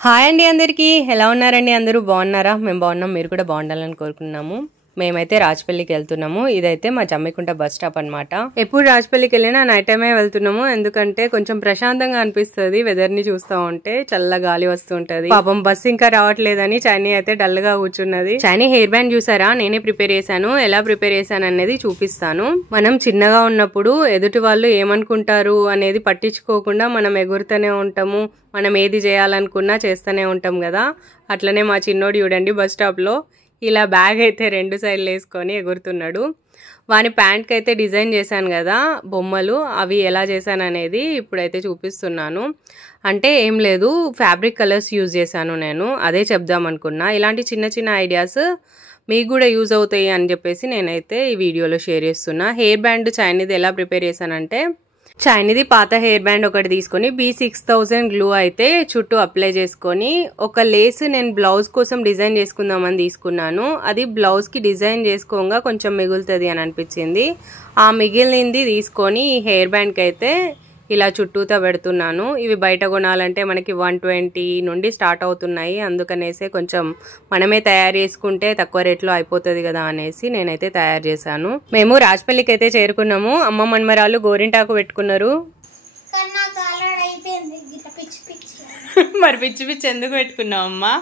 hi అండి అందరికీ ఎలా ఉన్నారండి అందరూ బాగున్నారా మేము బాగున్నాం మీరు కూడా బాగుండాలని కోరుకుంటున్నాము మేమైతే రాజపల్లికి వెళ్తున్నాము ఇదైతే మా జమ్మికుంట బస్ స్టాప్ అన్నమాట ఎప్పుడు రాజపల్లికి వెళ్ళినా నైట్ టైమే వెళ్తున్నాము ఎందుకంటే కొంచెం ప్రశాంతంగా అనిపిస్తుంది వెదర్ ని చూస్తా ఉంటే చల్ల గాలి వస్తుంటది పాపం బస్ ఇంకా రావట్లేదని చైనీ అయితే డల్ గా కూర్చున్నది చైనీ హెయిర్ బ్యాండ్ చూసారా నేనే ప్రిపేర్ చేశాను ఎలా ప్రిపేర్ చేశాను అనేది చూపిస్తాను మనం చిన్నగా ఉన్నప్పుడు ఎదుటి వాళ్ళు ఏమనుకుంటారు అనేది పట్టించుకోకుండా మనం ఎగురుతూనే ఉంటాము మనం ఏది చేయాలనుకున్నా చేస్తూనే ఉంటాం కదా అట్లనే మా చిన్నోడు చూడండి బస్ స్టాప్ లో ఇలా బ్యాగ్ అయితే రెండు సైడ్లు వేసుకొని ఎగురుతున్నాడు వాని ప్యాంట్కి అయితే డిజైన్ చేశాను కదా బొమ్మలు అవి ఎలా చేశాను అనేది ఇప్పుడైతే చూపిస్తున్నాను అంటే ఏం లేదు ఫ్యాబ్రిక్ కలర్స్ యూజ్ చేశాను నేను అదే చెప్దాం అనుకున్నా ఇలాంటి చిన్న చిన్న ఐడియాస్ మీకు కూడా యూజ్ అవుతాయి అని చెప్పేసి నేనైతే ఈ వీడియోలో షేర్ చేస్తున్నా హెయిర్ బ్యాండ్ చైనీది ఎలా ప్రిపేర్ చేశానంటే చైనీది పాత హెయిర్ బ్యాండ్ ఒకటి తీసుకొని B6000 గ్లూ అయితే చుట్టూ అప్లై చేసుకొని ఒక లేస్ నేను బ్లౌజ్ కోసం డిజైన్ చేసుకుందామని తీసుకున్నాను అది బ్లౌజ్ కి డిజైన్ చేసుకోగా కొంచెం మిగులుతుంది అని అనిపించింది ఆ మిగిలింది తీసుకొని ఈ హెయిర్ బ్యాండ్ కి అయితే ఇలా చుట్టూతా పెడుతున్నాను ఇవి బయట కొనాలంటే మనకి 120 నుండి స్టార్ట్ అవుతున్నాయి అందుకనేసి కొంచెం మనమే తయారు చేసుకుంటే తక్కువ రేట్లో అయిపోతుంది కదా అనేసి నేనైతే తయారు చేశాను మేము రాజపల్లికి అయితే చేరుకున్నాము అమ్మ మన్మరాలు గోరింటాకు పెట్టుకున్నారు మరి పిచ్చి పిచ్చి ఎందుకు పెట్టుకున్నావు అమ్మా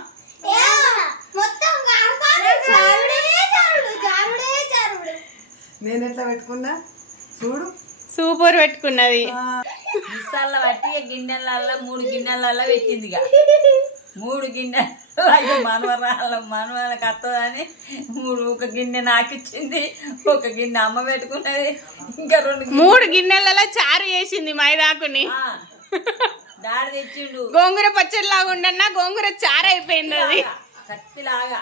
నేను ఎట్లా పెట్టుకున్నా చూడు సూపర్ పెట్టుకున్నది మిస్సాల్లో పట్టి గిన్నెలల్లో 3 గిన్నెలల్లో పెట్టింది 3 గిన్నెలు మనవరాళ్ళకి వస్తుందని ఒక గిన్నె నాకిచ్చింది ఒక గిన్నె అమ్మ పెట్టుకున్నది ఇంకా 3 గిన్నెలలో చారు చేసింది మైదాకుని దాడి తెచ్చిండు గోంగూర పచ్చడి లాగా ఉండన్నా గోంగూర చారు అయిపోయింది అది కత్తిలాగా